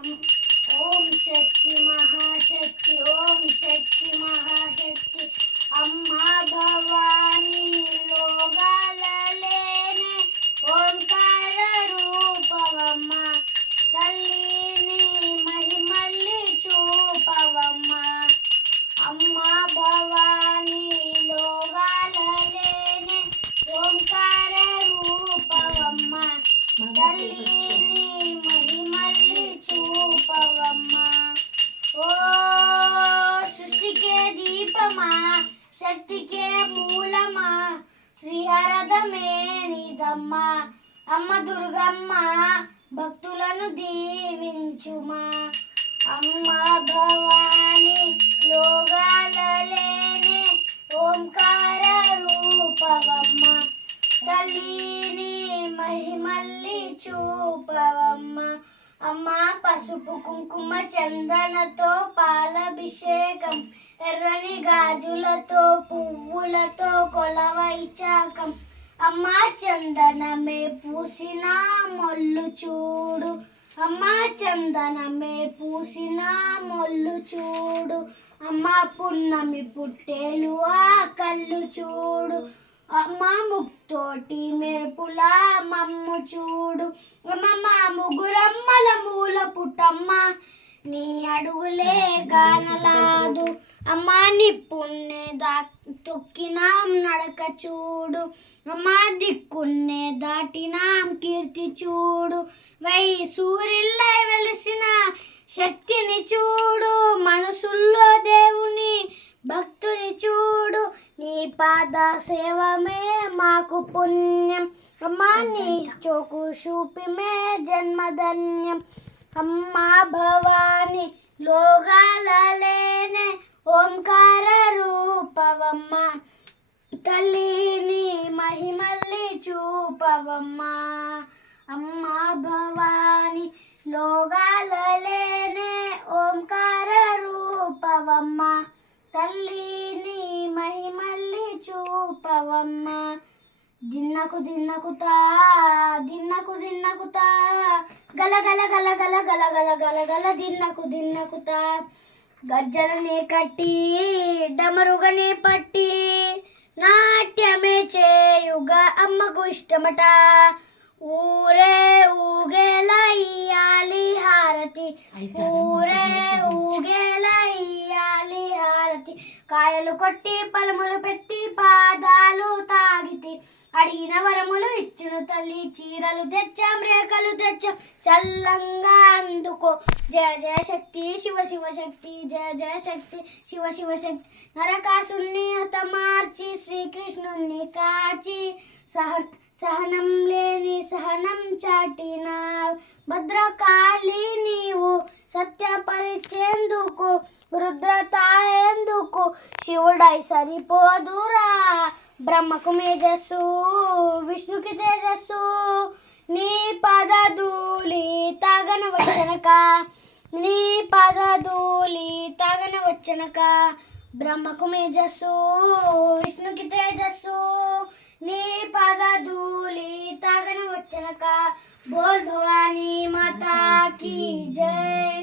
ఓం శక్తి మహాశక్తి, ఓం శక్తి మహాశక్తి. అమ్మా భవానీ లోగాలలేనే ఓంకార రూపవమ్మ, తల్లిని మహిమల్లి చూపవమ్మ. అమ్మా భవానీ లోగాలలేనే ఓంకార రూపవమ్మ, తల్లిని మహిమల్లి చూపవమ్మ. ఓ సృష్టికే దీపమా, శక్తికే మూలమా, శ్రీహరదమే నిదమ్మా. అమ్మ దుర్గమ్మ భక్తులను దీవించుమా. అమ్మ భవానీ లోగాలలేనే ఓంకార రూపవమ్మ, తల్లిని మహిమల్లి చూపవమ్మ. అమ్మ పసుపు కుంకుమ చందనతో పాలభిషేకం, ఎర్రని గాజులతో పువ్వులతో కొలవైచాకం. అమ్మ చందనమే పూసిన మొల్లు చూడు, అమ్మ చందనమే పూసిన మొల్లు చూడు. అమ్మ పున్నమి పుట్టేలు ఆ కళ్ళు చూడు, అమ్మ ముక్తోటి మెరుపులా మమ్ము చూడు. అమ్మ మా ముగురమ్మల మూల పుట్టమ్మ, నీ అడుగులే గానలాదు. అమ్మ నిప్పున్నే తొక్కినాం నడక చూడు, అమ్మ దిక్కున్నే దాటినాం కీర్తి చూడు. సూర్యుల్లై వెలిసిన శక్తిని చూడు, మనసుల్లో దేవుని భక్తుని చూడు. నీ పాద సేవమే మాకు పుణ్యం, అమ్మా నీ చోకు చూపిమే జన్మధన్యం. అమ్మా భవానీ లోగాలలేనే ఓంకార రూపవమ్మ, తల్లిని మహిమల్లి చూపవమ్మ. అమ్మా భవానీ లోగాలలేనే ఓంకార రూపవమ్మ, తల్లిని మహిమల్లి చూపవమ్మ. దిన్నకు దిన్నకుతా దిన్నకు దిన్నకుతా, గల గల గల గల గల గల గల గల దిన్నకు దిన్నకుతా. గజ్జలనే కట్టి డమరుగనే పట్టి నాట్యమే చేయుగా అమ్మకు ఇష్టమట. ఊరే ఊగేలా ఇయ్యాలి హారతి, ఊరే ఊగేలా ఇయ్యాలి హారతి. కాయలు కొట్టి పలములు పెట్టి పాదాలు తాగితి, అడిగిన వరములు ఇచ్చును తల్లి. చీరలు తెచ్చాం రేఖలు తెచ్చాం చల్లంగా అందుకో. జయ జయ శక్తి శివ శివ శక్తి, జయ జయ శక్తి శివ శివ శక్తి. నరకాసుని హతమార్చి శ్రీకృష్ణుని కాచి, సహనం లేని సహనం చాటిన భద్రకాళి నీవు సత్యపరిచేందుకు, రుద్రత ఎందుకు శివుడై సరిపోదురా. బ్రహ్మకు మేజస్సు విష్ణుకి తేజస్సు, నీ పదధూళి తాగన వచ్చనక, నీ పదధూళి తాగన వచ్చనక. బ్రహ్మకు మేజస్సు విష్ణుకి తేజస్సు, నీ పదధూళి తాగన వచ్చనక. బోల్ భవానీ మాతా కీ జై.